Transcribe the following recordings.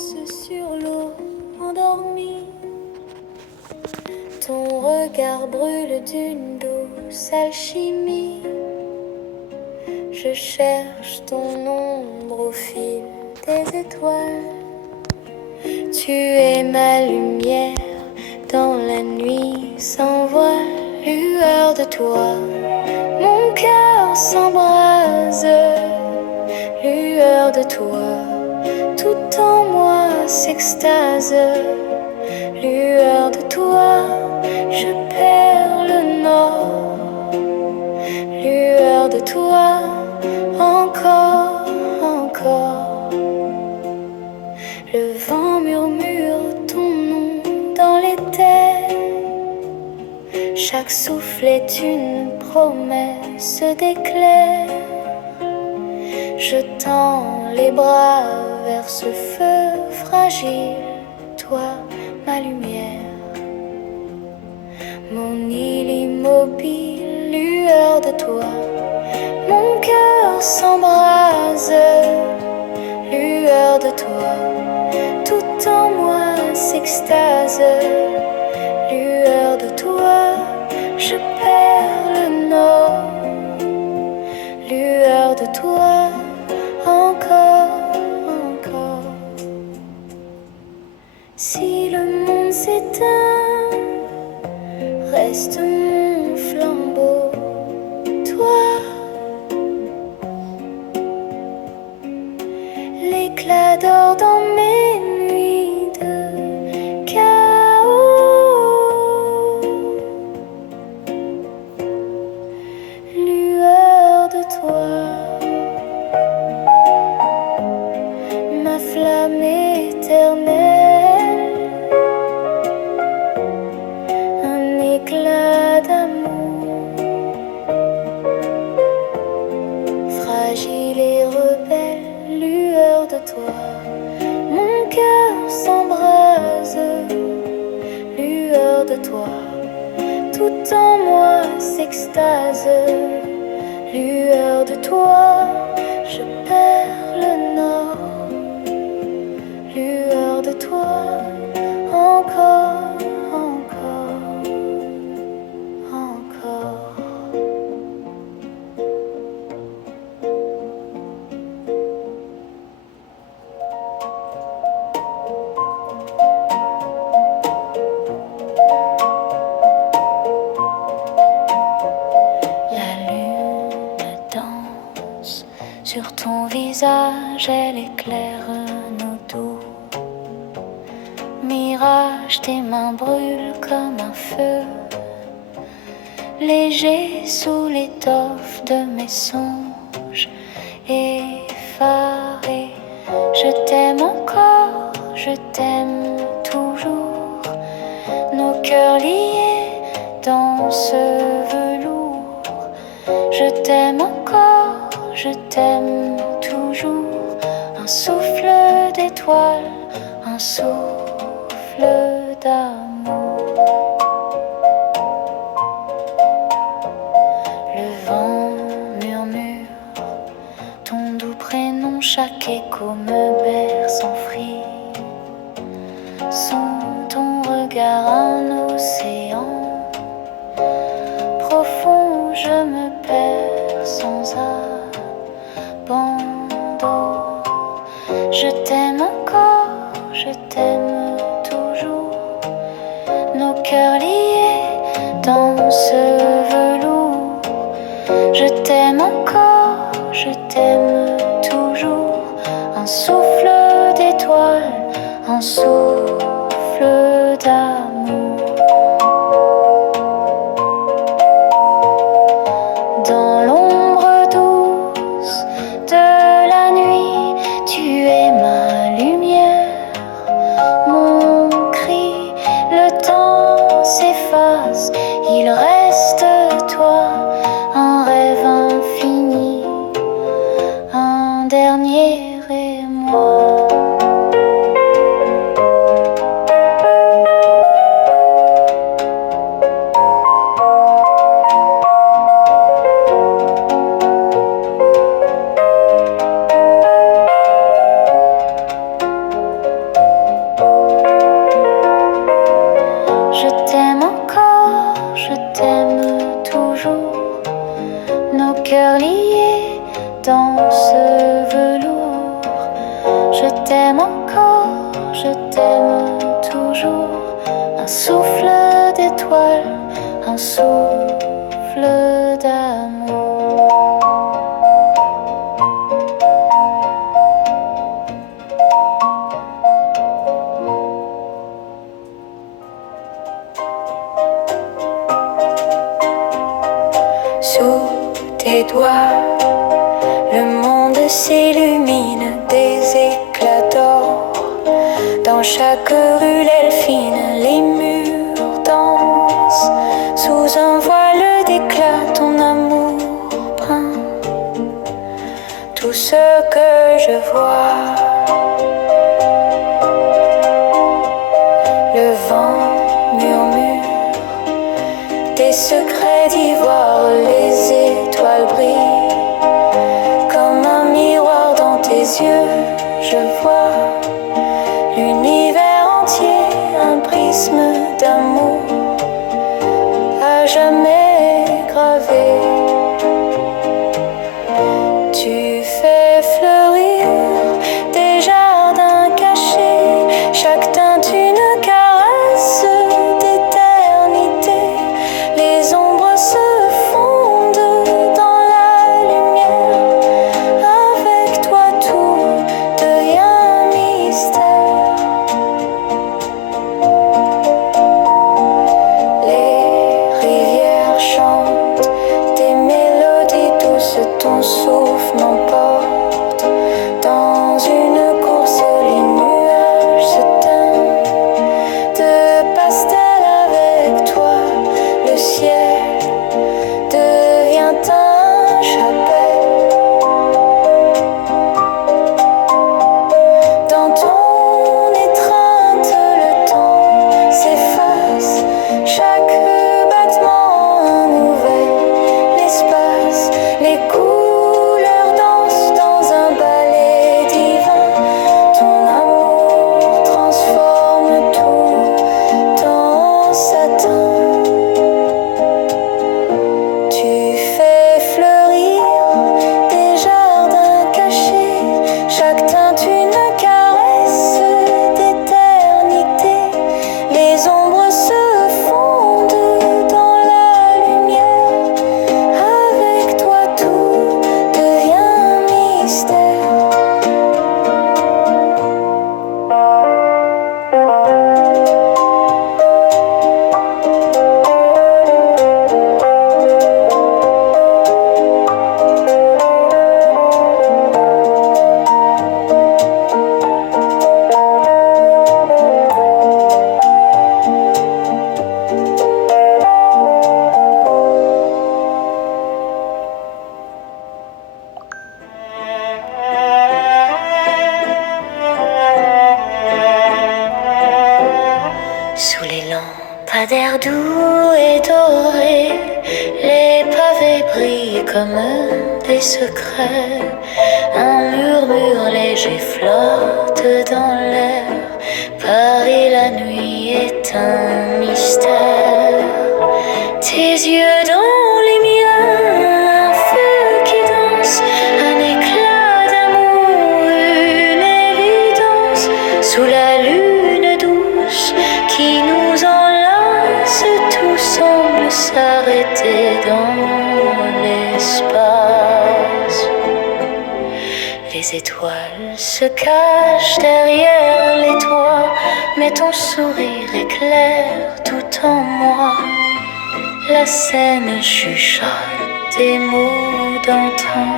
danse sur l'eau endormie. Ton regard brûle d'une douce alchimie. Je cherche ton ombre au fil des étoiles. Tu es ma lumière dans la nuit sans voile. Lueur de toi, mon cœur s'embrase. Lueur de toi, tout en moi s'extase. Lueur de toi, je perds le nord. Lueur de toi, encore, encore. Le vent murmure ton nom dans les terres. Chaque souffle est une promesse d'éclair. Je tends les bras vers ce feu fragile. Toi, ma lumière, mon île immobile, lueur de toi. Mon cœur s'embrase, lueur de toi. Tout en moi s'extase, lueur de toi. Je perds le nord, lueur de toi. Encore, encore. Si le monde s'éteint, reste mon flambeau, toi. L'éclat d'or dans mes nuits de chaos. Lueur de toi, ma flamme éternelle, un éclat d'amour, fragile et rebelle, lueur de toi. Mon cœur s'embrase, lueur de toi. Tout en moi s'extase, lueur de toi. Je perds le nord, lueur de toi. Encore, encore, encore. La lune danse sur ton visage, elle éclaire nos doux mirages. Tes mains brûlent comme un feu léger sous l'étoffe de mes songes effarés. Je t'aime encore, je t'aime toujours. Nos cœurs liés dans ce velours. Je t'aime encore, je t'aime toujours. Un souffle d'étoile, un souffle d'amour. Le vent murmure ton doux prénom, chaque écho me berce en fris. Sous ton regard un océan profond, je me perds sans abandon. Je t'aime encore, je t'aime toujours. Nos cœurs liés dans ce velours. Je t'aime encore, je t'aime toujours. Un souffle d'étoile, un souffle d'amour. Dans l'ombre douce de la nuit, tu es ma lumière, mon cri. Le temps s'efface, il reste toi, un rêve infini, un dernier émoi. t'aime encore, je t'aime toujours. Un souffle d'étoile, un souffle d'amour. Sous tes doigts, le monde s'illumine des éclats d'or. Dans chaque ruelle fine, les murs dansent. Sous un voile d'éclat, ton amour brun. Tout ce que je vois, le vent murmure des secrets d'ivoire, les étoiles brillent comme un miroir dans tes yeux. Je vois l'univers entier, un prisme d'amour à jamais gravé. Tu fais fleurir des jardins cachés, chaque teinte une caresse d'éternité. Les ombres se fondent dans la lumière. Avec toi tout devient mystère. Les rivières chantent des mélodies douces, ton souffle m'emporte dans une course. Les nuages se teintent de pastel avec toi. Le ciel devient un chapelle. Dans ton étreinte, le temps s'efface. Chaque battement un nouvel espace. Les couleurs dansent dans un ballet divin. Ton amour transforme tout en satin. Tu fais fleurir des jardins cachés, chaque teinte une caresse d'éternité. Les ombres se fondent dans la lumière. Avec toi tout devient mystère. Sous les lampadaires doux et dorés, les pavés brillent comme des secrets. Un murmure léger flotte dans l'air. Paris la nuit est un mystère. Tes yeux dans les miens, un feu qui danse, un éclat d'amour, une évidence. Sous la lune douce qui nous enlace, tout semble s'arrêter dans l'espace. Les étoiles se cachent derrière les toits, mais ton sourire éclaire tout en moi. La scène chuchote des mots d'antan,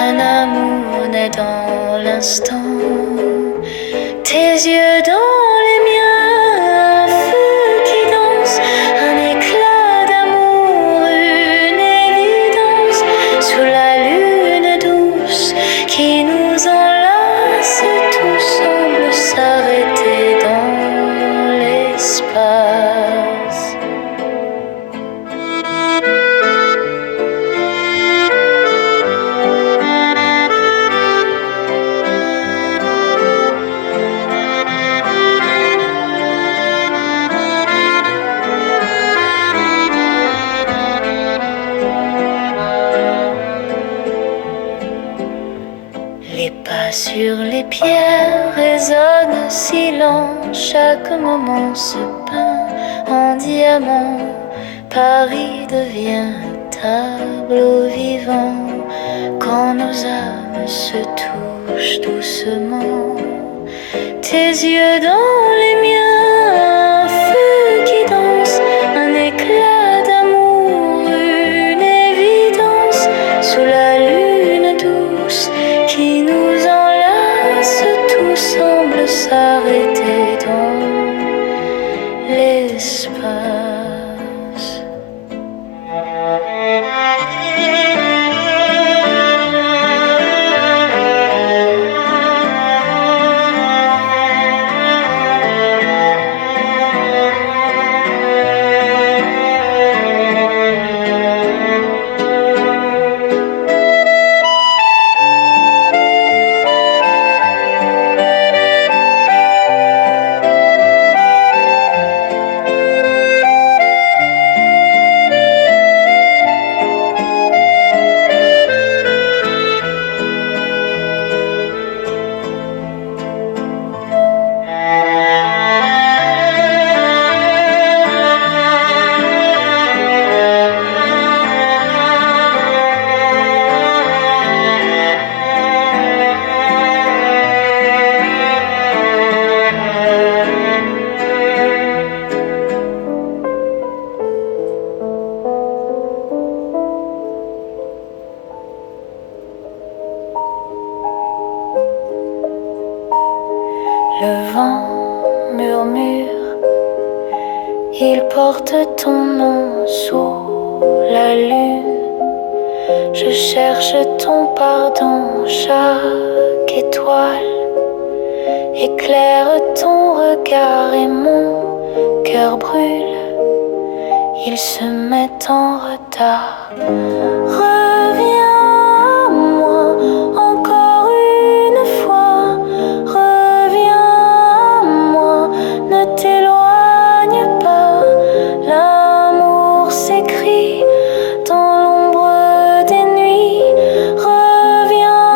un amour naît dans l'instant. Tes yeux dans les miens, un feu qui danse, un éclat d'amour, une évidence. Sous la lune douce qui nous enlace, tout semble s'arrêter dans l'espace. résonne si lent, chaque moment se peint en diamant. Paris devient tableau vivant quand nos âmes se touchent doucement. Tes yeux dans les miens, un feu qui danse, un éclat d'amour, une évidence sous la lune douce qui nous enlace. Tout semble s'arrêter dans l'espace. Le vent murmure, il porte ton nom sous la lune. Je cherche ton pardon, chaque étoile éclaire ton regard et mon cœur brûle. Il se met en retard. Reviens à moi encore une fois. Reviens à moi, ne t'éloigne pas. L'amour s'écrit dans l'ombre des nuits. Reviens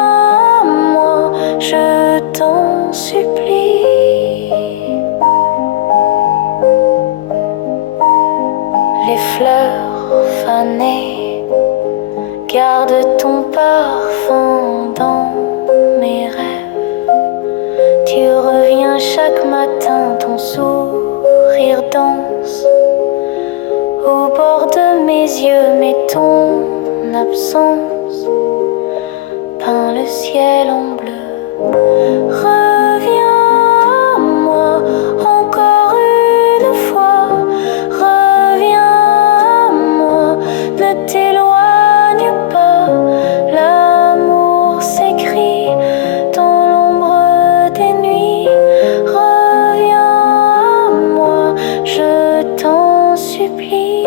à moi, je t'en supplie. Les fleurs fanées gardent ton parfum dans mes rêves. Tu reviens chaque matin, ton sourire danse au bord de mes yeux, mais ton absence peint le ciel en bleu. Reviens à moi encore une fois. Reviens à moi, ne t'éloigne pas. L'amour s'écrit dans l'ombre des nuits. Reviens à moi, je t'en supplie.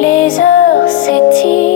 Les heures s'étirent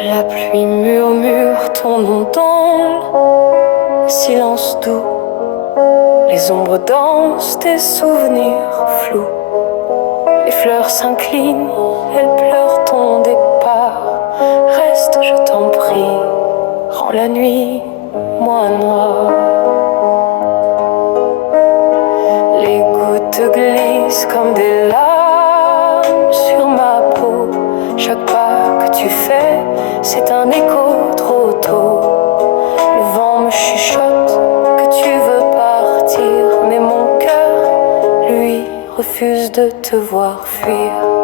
La pluie murmure ton nom dans le silence doux. Les ombres dansent des souvenirs flous. Les fleurs s'inclinent, elles pleurent ton départ. Reste, je t'en prie, rends la nuit moins noire. Les gouttes glissent comme des larmes sur ma peau. Chaque pas que tu fais, c'est un écho trop tôt. Le vent me chuchote que tu veux partir, mais mon cœur, lui, refuse de te voir fuir.